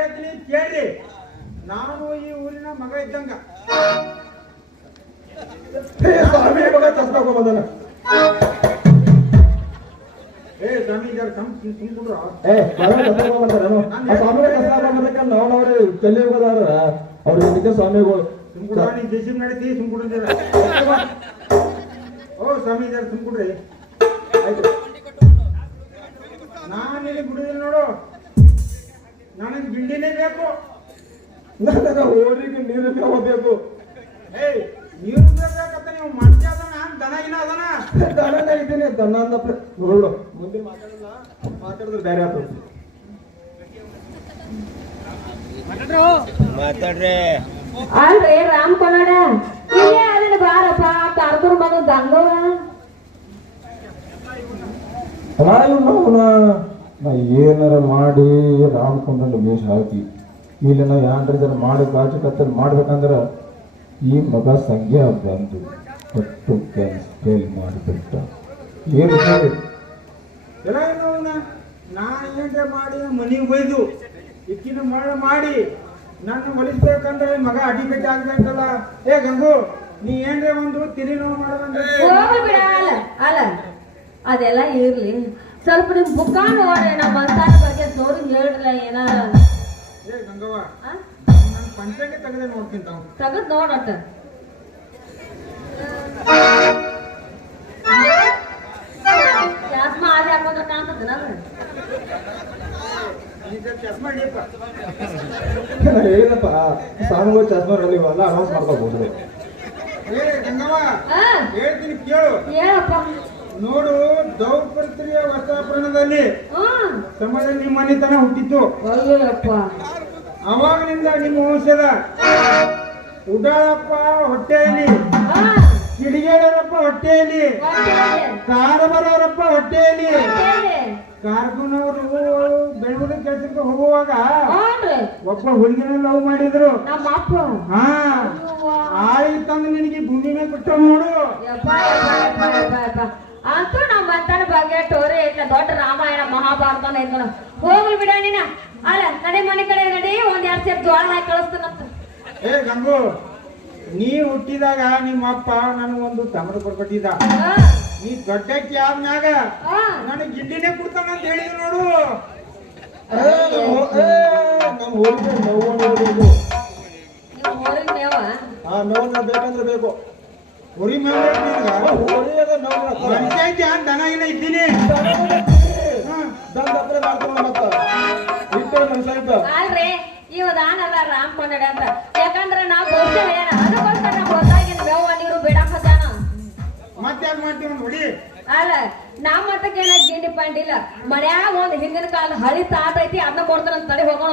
ಹೇಳ್ತೀನಿ ಕೇಳಿ. ನಾನು ಈ ಊರಿನ ಮಗ ಇದ್ದಂಗ. ಸ್ವಾಮಿ ಮಗ ಚಸ್ಮಾ ಬಂದನ. ಸ್ವಾಮಿ ತುಂಬಿಡ್ರ ಅವ್ರು ಕೆಲ್ಲಿ ಹೋಗೋದಾರ ಅವ್ರ ಇದಕ್ಕೆ ಸ್ವಾಮಿಗಳು ತುಂಬಿಡ ನೀ ದೇಶಿ ನಡೀತಿ ತುಂಬಿಡ್ರ. ಓ ಸ್ವಾಮಿ ಇದಾರೆ ತುಂಬಿಡ್ರಿ. ಆಯ್ತು ನಾನು ಇಲ್ಲಿ ಬಿಡುದಿಲ್ಲ ನೋಡು. ನನಗೆ ಗಿಂಡಿನೇ ಬೇಕು. ನನಗೆ ಹೋರಿಗೆ ನೀರು ಹೋಗ್ಬೇಕು. ನೀರು ಬೇಕಂತ ನೀವು ಮಂಚ ಅದನ ದನಗಿನ ಅದನ ದನನೇ ಇದ್ದೀನಿ. ದನ ಅಂದ ನೋಡು ಮುಂದೆ ಮಾತಾಡಿದ್ರೆ ಬೇರೆ ಆಯ್ತು. ಮಾತಾಡ್ರಿ ಅಲ್ರಿ ರಾಮ್ ಕೊನಾಡ ಇಲ್ಲೇ ಅದನ್ನ ಬಾರಪ್ಪ ಕರ್ಕೊಂಡು ಬಂದು ದಂಗವ ನಾ ಏನಾರ ಮಾಡಿ ರಾಮ್ಕೊಂಡ ಮೇಷ ಹಾಕಿ ಇಲ್ಲಿ ನಾವು ಯಾನ್ರ ಜನ ಮಾಡಿ ಕಾಚು ಕತ್ತಲ್ ಮಾಡ್ಬೇಕಂದ್ರ ಈ ಮಗ ಸಂಖ್ಯೆ ಬಂದು ಕೊಟ್ಟು ಫೇಲ್ ಮಾಡಿಬಿಟ್ಟ. ಏನು ಎಲ್ಲ ನಾ ಏನ್ರೆ ಮಾಡಿ ಮನೆಗೆ ಒಯ್ದು ಇಕ್ಕಿನ ಮಾಡಿ ನನ್ನ ಹೊಲಿಸ್ಬೇಕಂದ್ರೆ ಮಗ ಅಡಿಗಟ್ಟಿ ಆಗ್ಬೇಕಲ್ಲ. ಗಂಗು ನೀ ಏನ್ರೆ ಒಂದು ತಿಳಿ ನೋವು ಮಾಡೋದಂದ್ರೆ ಬಿಡ. ಅಲ್ಲ ಅದೆಲ್ಲ ಇರ್ಲಿ, ಸ್ವಲ್ಪ ನಿಮ್ ಬುಕ್ಕ ನೋಡ್ರಿ ನಮ್ಮ ಮಸಾಲೆ ಬಗ್ಗೆ ನೋಡಿ ಹೇಳ್ರಲ್ಲ ಏನಾರ. ಗಂಗವ್ವ ನನ್ನ ಪಂಚಾಂಗ ತೆಗೆದೇ ನೋಡ್ತೀನಿ ತಾವು ತೆಗದ್ ನೋಡಟ್ಟ. ಚಸ್ಮಾ ಆದಿ ಹಾಕೊಂಡ್ರೆ ಕಾಣ್ತದ ಚಸ್ಮಾ ಹಿಡಿಯಪ್ಪ. ಹೇಳಿದಪ್ಪ ಸ್ವಾಮಿಗಳು ಚಸ್ಮಾ ಅಲ್ಲ ಅನೌನ್ಸ್ ಮಾಡ್ಕೋಬಹುದು. ಗಂಗವ್ವ ಹೇಳ್ತೀನಿ ಕೇಳು. ಹೇಳಪ್ಪ. ನೋಡು, ದ್ರೌಪದಿಯ ವಸ್ತ್ರಾಪರಣದಲ್ಲಿ ಸಮಾಜ ನಿಮ್ಮ ಮನೆತನ ಹುಟ್ಟಿತ್ತು. ಅವಾಗಲಿಂದ ನಿಮ್ಮ ವಂಶದ ಉಡಾಳಪ್ಪ ಹೊಟ್ಟೆಯಲ್ಲಿ, ಕಿಡಿಗೇಳರಪ್ಪ ಹೊಟ್ಟೆಯಲ್ಲಿ, ಕಾರಬರವರಪ್ಪ ಹೊಟ್ಟೆಯಲ್ಲಿ, ಕಾರ್ಕುನವರು ಬೆಳಗುದ ಕೆಲಸಕ್ಕೆ ಹೋಗುವಾಗ ಒಬ್ಬ ಹುಡುಗಿನ ಲವ್ ಮಾಡಿದ್ರು. ಹಾ ಆಯಿ ತಂದು ನಿನಗೆ ಭೂಮಿ ಮೇಲೆ ಬಿಟ್ಟ ನೋಡು. ಅಂತೂ ನಮ್ಮ ಮತ್ತನ ಬಗ್ಗೆ ಟೋರಿ ಐತ್ಲ ದೊಡ್ಡ ರಾಮಾಯಣ ಮಹಾಭಾರತನ ಐತನ. ಹೋಗ್ಲಿ ಬಿಡ ನೀನ. ಅಲ್ಲ ನಡೆ ಮನೆ ಕಡೆ ನಡಿ, ಒಂದ್ 2 ಸೇರ್ ಜೋಳ ಹಾಕಿ ಕಳಿಸ್ತಾನಂತ. ಗಂಗು, ನೀ ಹುಟ್ಟಿದಾಗ ನಿಮ್ಮ ಅಪ್ಪ ನನಗೊಂದು ತಮರ ಕೊಟ್ಬಿಟ್ಟಿದ್ದ. ನೀ ದೊಡ್ಡಕ್ಕೆ ಆದ್ಮ್ಯಾಗ ನನಗೆ ಗಿಡ್ಡಿನೇ ಕೊಡ್ತಾನಂತ ಹೇಳಿದ್ರು ನೋಡು. ನಮ್ಮ ಊರಿಗೆ ನೋವು ಬೇಕಂದ್ರೆ ಬೇಕು. ಉರಿ ಪಂಚಾಯತಿ ದನ ಏನ ಇದ್ದೀನಿ. ಅಲ್ರಿ ಇವ ದಾನಲ್ಲ ರಾಮ್ ಕೊಂಡಡ ಅಂತ. ಯಾಕಂದ್ರೆ ನಾವು ಅದಕ್ಕೋಸ್ಕರ ನಾವು ಗೊತ್ತಾಗಿನ ಬೇವ ನೀರು ಬಿಡಾಕ ಜಾನ. ಮತ್ತೆ ಯಾಕೆ ಮಾಡ್ತೀವಿ ನೋಡಿ. ಅಲ್ಲ ನಮ್ಮ ಮತ್ತಕ್ಕೆ ಗಿಂಡಿ ಪಂಡಿಲ್ಲ. ಮನ್ಯಾಗ ಒಂದ್ ಹಿಂದಿನ ಕಾಲ ಹಳಿ ತಾತ ಐತಿ, ಅದನ್ನ ಕೊಡ್ತಾರಂತ. ತಡೆ ಹೋಗೋಣ.